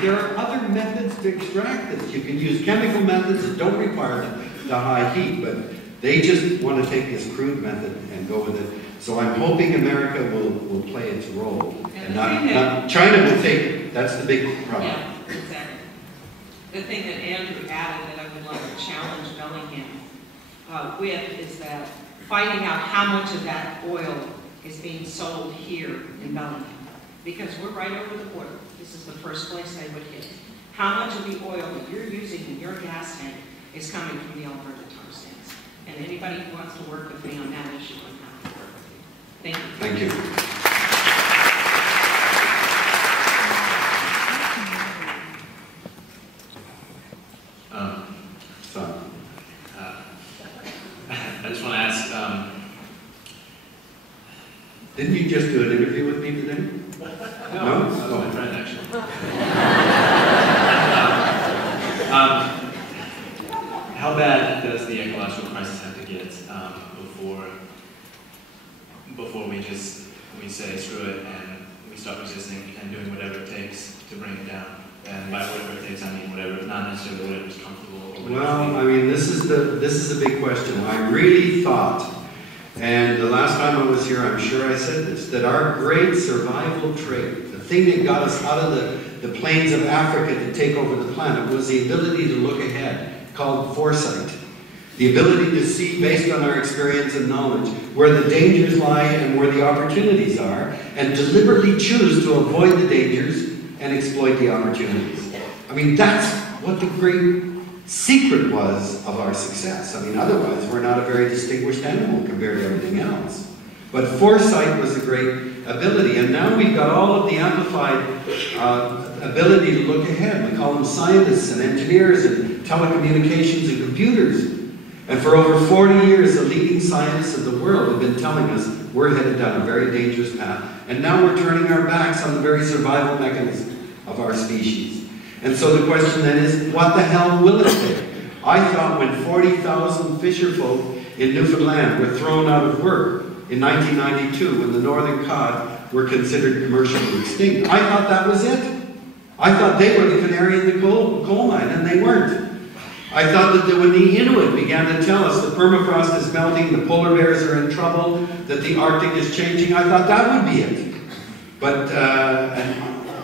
There are other methods to extract this. You can use chemical methods that don't require the high heat, but they just want to take this crude method and go with it. So I'm hoping America will play its role, and not China will take it. That's the big problem. Yeah, exactly. The thing that Andrew added that I would like to challenge Bellingham with is that finding out how much of that oil is being sold here in Bellingham. Because we're right over the border. This is the first place they would hit. How much of the oil that you're using in your gas tank is coming from the Alberta tar sands? And anybody who wants to work with me on that issue, I'm happy to work with you. Thank you. Thank you. I just want to ask, didn't you just do an interview with me today? No? That was my friend, actually. How bad does the ecological crisis have to get before we say screw it and we start resisting and doing whatever it takes to bring it down? And by whatever it takes, I mean whatever, not necessarily whatever's comfortable. Or well, I mean, this is a big question. I really thought, and the last time I was here, I'm sure I said this, that our great survival trait, the thing that got us out of the plains of Africa to take over the planet, was the ability to look ahead, called foresight. The ability to see, based on our experience and knowledge, where the dangers lie and where the opportunities are, and deliberately choose to avoid the dangers and exploit the opportunities. I mean, that's what the great secret was of our success. I mean, otherwise, we're not a very distinguished animal compared to everything else. But foresight was a great ability, and now we've got all of the amplified ability to look ahead. We call them scientists and engineers and telecommunications and computers. And for over 40 years, the leading scientists of the world have been telling us we're headed down a very dangerous path. And now we're turning our backs on the very survival mechanism of our species. And so the question then is, what the hell will it take? I thought when 40,000 fisherfolk in Newfoundland were thrown out of work in 1992, when the northern cod were considered commercially extinct, I thought that was it. I thought they were the canary in the coal mine, and they weren't. I thought that when the Inuit began to tell us the permafrost is melting, the polar bears are in trouble, that the Arctic is changing, I thought that would be it. But,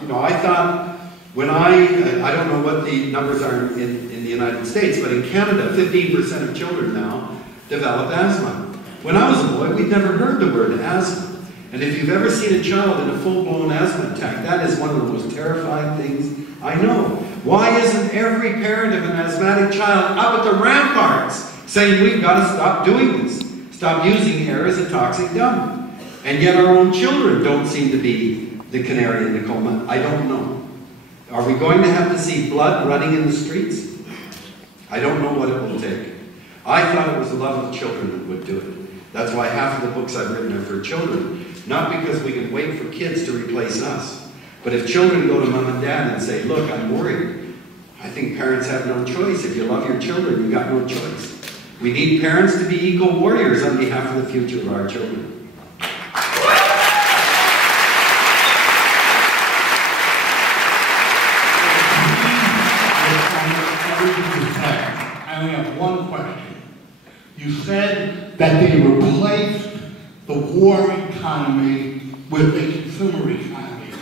you know, I thought when I don't know what the numbers are in the United States, but in Canada, 15% of children now develop asthma. When I was a boy, we'd never heard the word asthma. And if you've ever seen a child in a full-blown asthma attack, that is one of the most terrifying things I know. Why isn't every parent of an asthmatic child up at the ramparts saying we've got to stop doing this, stop using air as a toxic dump? And yet our own children don't seem to be the canary in the coal mine. I don't know. Are we going to have to see blood running in the streets? I don't know what it will take. I thought it was the love of children that would do it. That's why half of the books I've written are for children. Not because we can wait for kids to replace us. But if children go to mom and dad and say, look, I'm worried, I think parents have no choice. If you love your children, you've got no choice. We need parents to be eco-warriors on behalf of the future of our children. I only have one question. You said that they replaced the war economy with a consumer economy.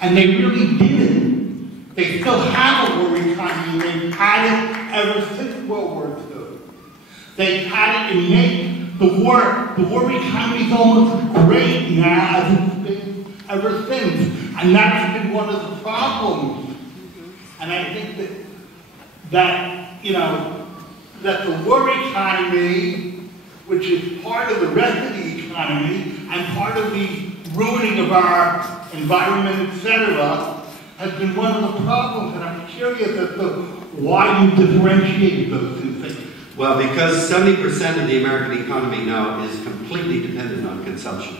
And they really didn't. They still have a war economy. They've had it ever since World War II. They've had it and the war economy is almost great now as it's been ever since. And that's been one of the problems. And I think that you know, that the war economy, which is part of the rest of the economy and part of the ruining of our environment, etc., has been one of the problems, and I'm curious as to why you differentiate those two things. Well, because 70% of the American economy now is completely dependent on consumption.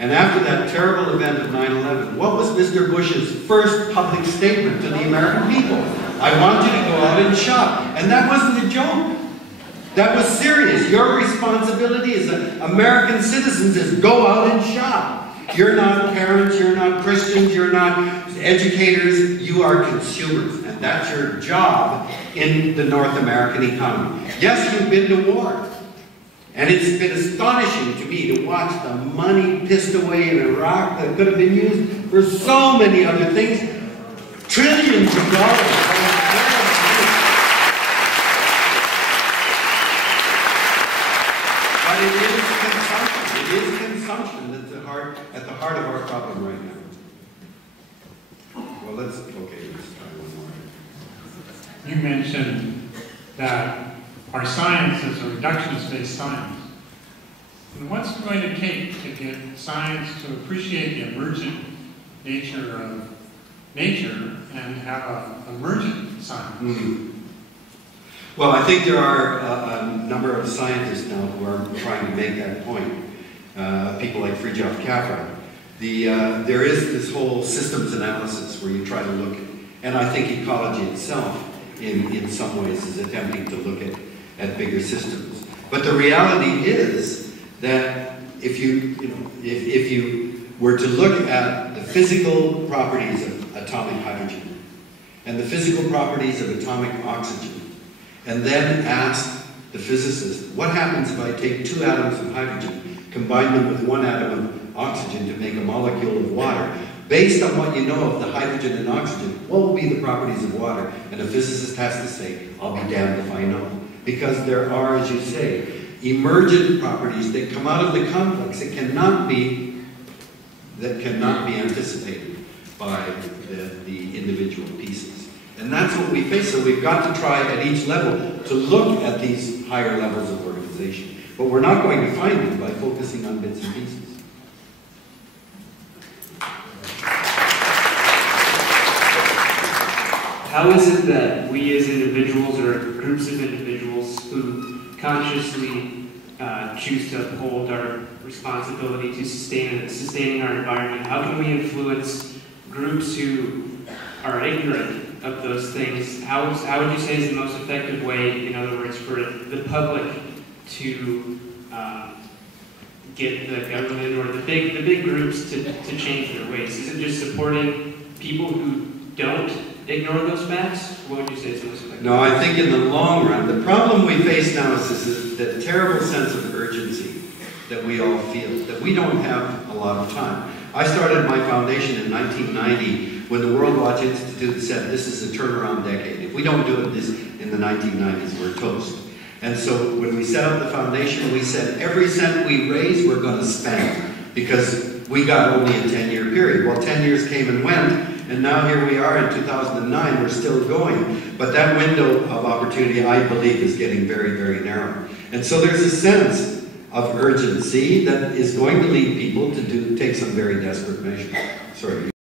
And after that terrible event of 9/11, what was Mr. Bush's first public statement to the American people? I want you to go out and shop. And that wasn't a joke. That was serious. Your responsibility as American citizens is go out and shop. You're not parents, you're not Christians, you're not educators, you are consumers, and that's your job in the North American economy. Yes, you've been to war, and it's been astonishing to me to watch the money pissed away in Iraq that could have been used for so many other things. Trillions of dollars. But it is consumption. It is consumption that's at the heart of our problem right now. Well, let's try one more. You mentioned that our science is a reductionist-based science. And what's it going to take to get science to appreciate the emergent nature of nature and have an emergent science? Mm-hmm. Well, I think there are a number of scientists now who are trying to make that point. People like Fritjof Capra. There is this whole systems analysis where you try to look, and I think ecology itself, in some ways, is attempting to look at bigger systems. But the reality is that if you were to look at the physical properties of atomic hydrogen and the physical properties of atomic oxygen, and then ask the physicist, what happens if I take 2 atoms of hydrogen, combine them with 1 atom of oxygen to make a molecule of water? Based on what you know of the hydrogen and oxygen, what will be the properties of water? And a physicist has to say, I'll be damned if I know. Because there are, as you say, emergent properties that come out of the complex that cannot be anticipated by the individual pieces. And that's what we face. So we've got to try at each level to look at these higher levels of organization. But we're not going to find them by focusing on bits and pieces. How is it that we as individuals or groups of individuals who consciously choose to uphold our responsibility to sustaining our environment, how can we influence groups who are ignorant of those things? How would you say is the most effective way, in other words, for the public to get the government or the big groups to change their ways? Is it just supporting people who don't ignore those facts? What would you say is the most effective? No, I think in the long run, the problem we face now is the terrible sense of urgency that we all feel, that we don't have a lot of time. I started my foundation in 1990 when the World Watch Institute said this is a turnaround decade. If we don't do it in the 1990s, we're toast. And so when we set up the foundation, we said every cent we raise, we're going to spend, because we got only a 10-year period. Well, 10 years came and went, and now here we are in 2009, we're still going. But that window of opportunity, I believe, is getting very, very narrow. And so there's a sense of urgency that is going to lead people to take some very desperate measures. Sorry.